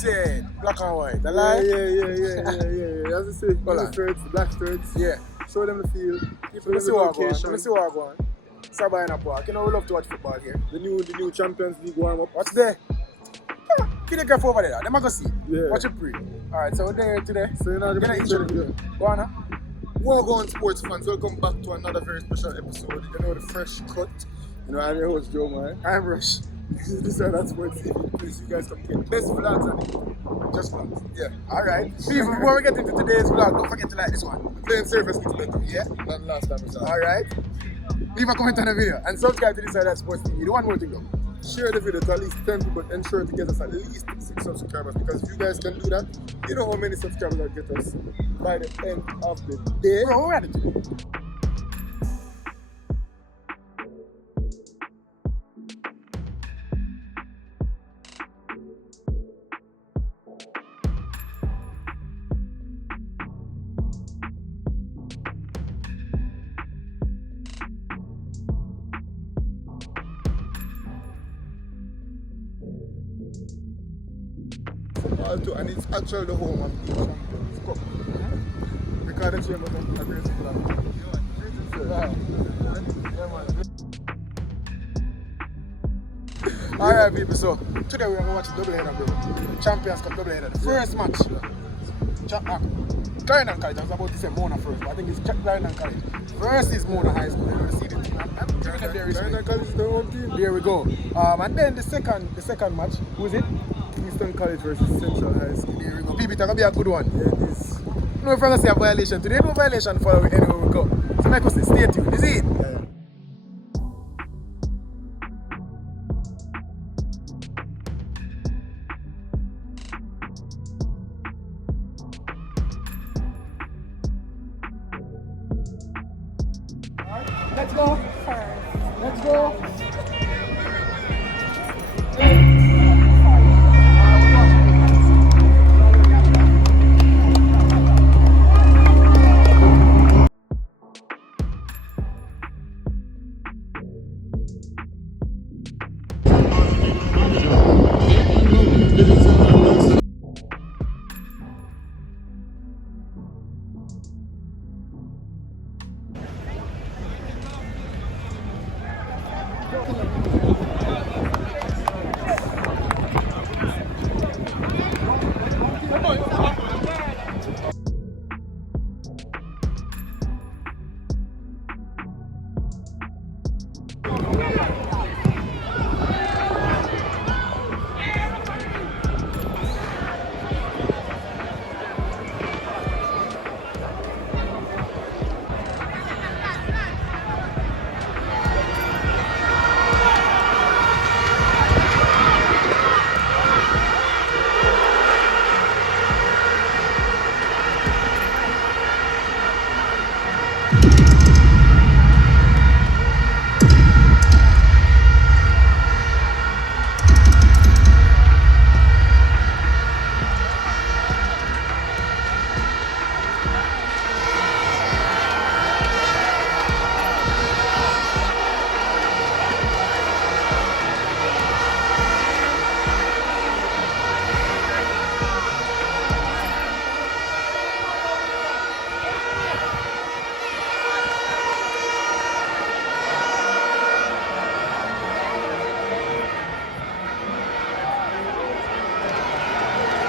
said black and white. The lie? Yeah. As I say, blue shirts, black shirts. Yeah. Show them the field. Let's see what I'm going. Sabina Park. You know we love to watch football here. The new Champions League warm up. What's there? Keep the girl over there. Them I go see. Yeah. Watch it pre. Alright, so we're there today. So you're not going to intro. Go on now. Welcome sports fans, welcome back to another very special episode. You know, the fresh cut. You know, I'm your host Joe, man. I'm Rush. This is That's Sports TV. Please, you guys come get the best vlogs on it. Just vlogs. Yeah. Alright. Before we get into today's vlog, don't forget to like this one. Playing service gets better. Yeah. Than last time we saw. Alright. Leave a comment on the video and subscribe to this That's Sports TV. The one more thing though. Share the video to at least 10 people, ensure to get us at least 6 subscribers, because if you guys can do that, you know how many subscribers will get us by the end of the day. Bro, we're at it today. Too, and it's actually the home of the Champions Cup. Because the Champions Cup is a great Alright people, so today we're going to watch a double header, bro. Champions Cup double header. The first match. Clarendon College, I was about to say Mona first, but I think it's Clarendon College. First is Mona High School, you know, the seeding team. I'm giving them their respect. Clarendon College is the home team. There we go. And then the second match, who is it? Eastern College versus Central High School. There we go. PB, it's going to be a good one. Yeah, it is. No, if we're going to see a violation today, no violation follow anywhere we go. So make us stay tuned, is it? Yeah. Let's go. Let's go.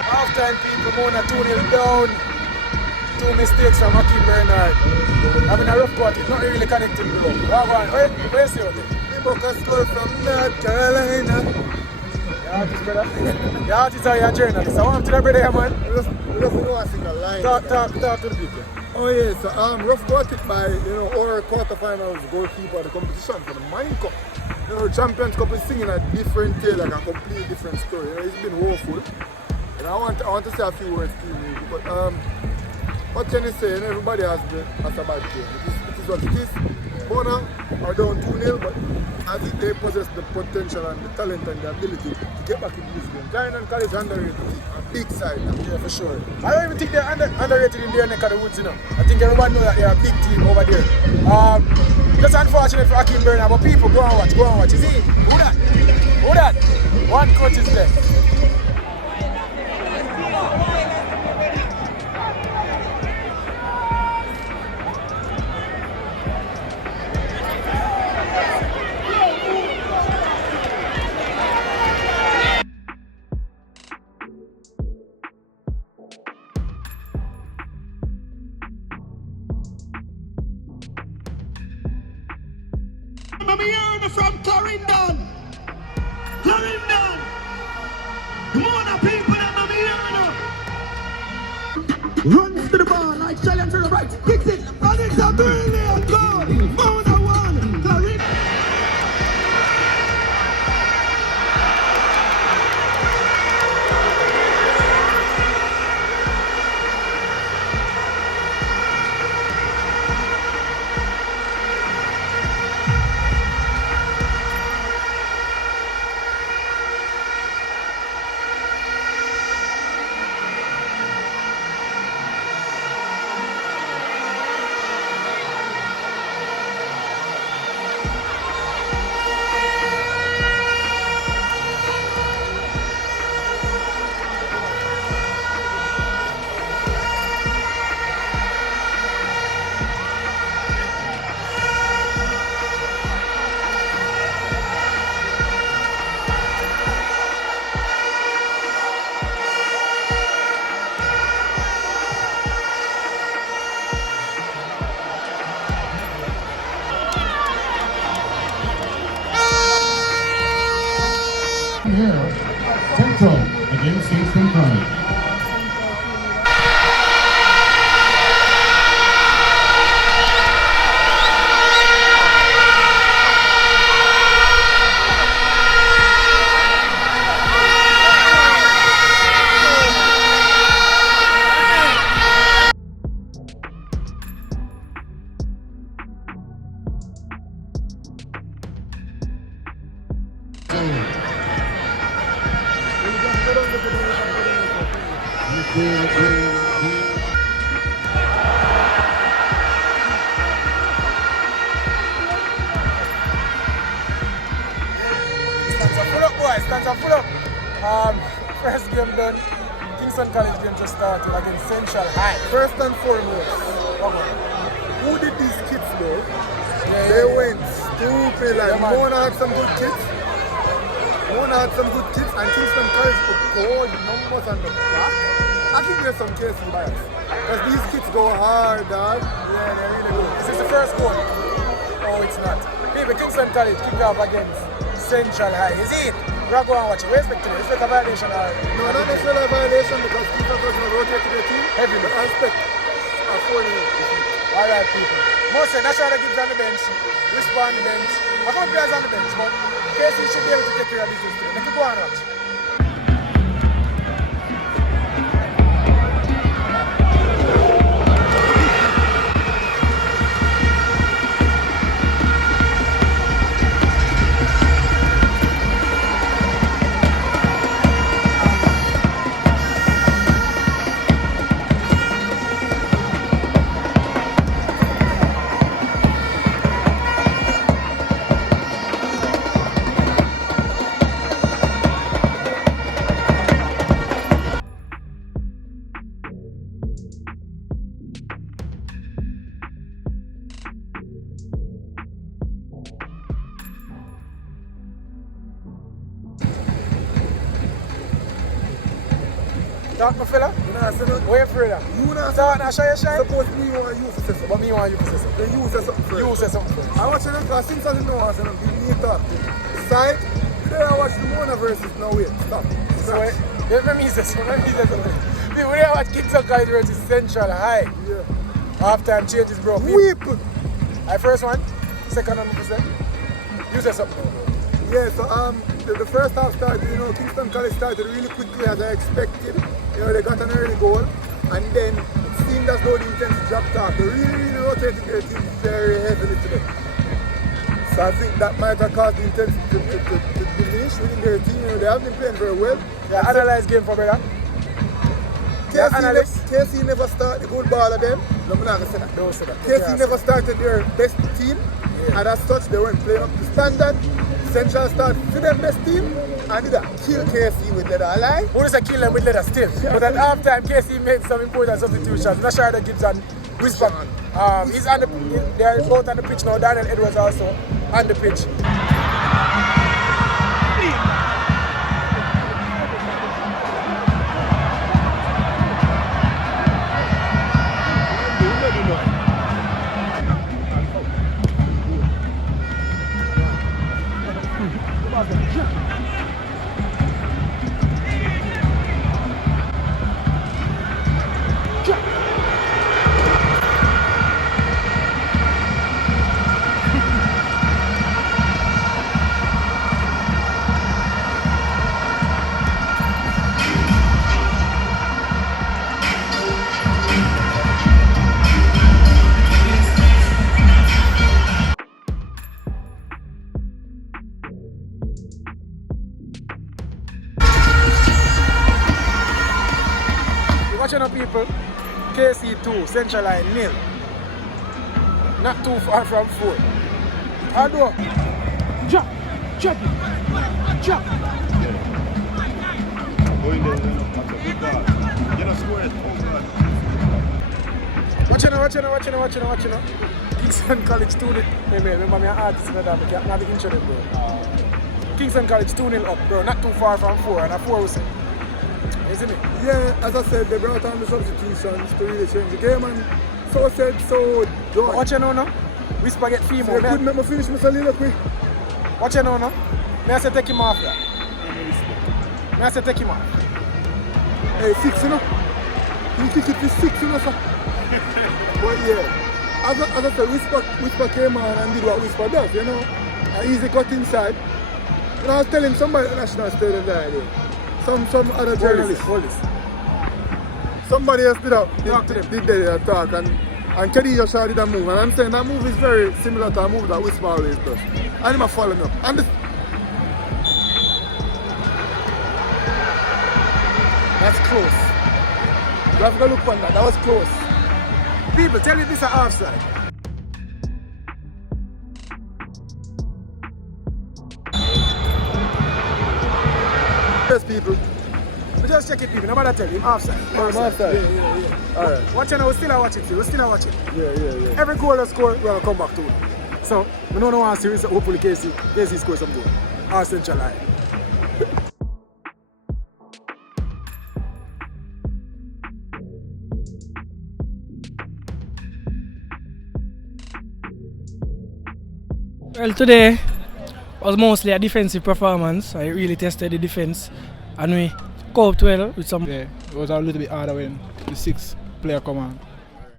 Half-time people, Mona 2-0 down. 2 mistakes from Hakeem Bernard. Having a rough part, it's not really connecting, bro. Where is it? The Bucca score from North Carolina. Yeah, artist, brother. The artist are your journalist. I want to the brother, man. Rough know a single line. Talk to the people. Oh yeah, so Rough got it by, our quarterfinals goalkeeper of the competition for the Mine Cup. Champions Cup is singing a different tale, like a completely different story. It's been woeful. And I want to say a few words to you, but what can you say? Everybody has a bad game. It is what it is. Mona are down 2-0, but I think they possess the potential and the talent and the ability to get back in this game. Clarendon College underrated, a big side. Yeah, for sure. I don't even think they're underrated in their neck of the woods, I think everyone knows that they're a big team over there. Just unfortunate for Hakeem Bernard, but people go and watch. You see? Who that? One coach is left. Let me hear it from Clarendon. Clarendon. Come on, the people, let me hear it. Runs to the ball like Shelly to the right. Kicks it, and it's a brilliant goal. More than one. Clarendon. Here, Central against Kingston College. Stands are full up. First game done. Kingston College game just started against Central High. First and foremost, who did these kids though? They went stupid. Like Mona had some good kids. And Kingston College put gold numbers on the back. I think there's some KC bias. Because these kids go hard, dog. Yeah, they really go. This is the first goal. Oh, it's not. People, Kingston College kicked off against Central High. Is it? We're going to watch it. We expect it. Is it a violation or? No, not necessarily a violation because Kingston College will rotate to the team. Heavy. But I expect a 4-0. Alright, people. Most say National gives on the bench, respond the bench. I can't players on the bench, but KC should be able to take care of business today. Make it go and watch. Talk my fella? What you afraid of? You know, Talk now, show your shine. suppose me want you to say something. But me want you to say something. Then you say something first. You say something first. I watch them because since I didn't know I said me talk. Side, today I watch the Mona versus no wait. Stop. So wait, let me say something. People, when I watch Kingston College versus Central High. Yeah. Half-time changes broke. Whip! Alright, first one, second 100%. You say something. Yeah, so the first half started, Kingston College started really quickly as I expected. They got an early goal, and then it seemed as though the intensity dropped off. They really rotated their team very heavily today. So I think that might have caused the intensity to diminish within their team. They have been playing very well. Yeah, analyze game for brother. KC never started the good ball of them. No, I'm not going to say that. Don't say that. KC never started their best team, and as such, they weren't playing up to standard. Central started to their best team, and did kill KC with leather. Lie? Who is a kill them with leather still? But at half time, KC made some important substitutions. Not sure that Gibson whispered. He's on the, they're both on the pitch now. Daniel Edwards also on the pitch. people. KC 2, Central Line 0. Not too far from 4. Hard work. Drop. Drop it. Drop. Going there, that's a good ball. You know, score it. Oh, God. Watch it now. Kingston College 2-0. Remember me an artist in that, I can't have the intro them, bro. Kingston College 2-0 up, bro. Not too far from 4, and a 4 was it. Isn't it? Yeah, as I said, they brought on the substitutions to really change the game, and so said, so done. Watch it now. Whisper get female. So you couldn't make me finish my soliloquy. Watch it now. May I say take him off there? May I say take him off? Hey, 6, you know? You kick it to 6, you know, sir? But yeah, as I said, Whisper came on and did what Whisper does, you know? An easy cut inside. You know, I was telling somebody at the National Stadium there, some other journalist. Somebody else did their talk, and Khadija Shah did a move, and I'm saying that move is very similar to a move that Whisper always does. And him following up. And that's close. You have to look on that. That was close. People, tell me this is offside. Yes, people. We just check it, people. Nobody tell you. Offside. Offside. Yeah. Alright. Watch it now. We still watch it. Yeah. Every goal they score, we're going to come back to it. So, we don't know how serious. Hopefully, KC scores some goal. Our Central Line. Well, today was mostly a defensive performance. I really tested the defense and we coped well with some. Yeah, it was a little bit harder when the 6th player come on.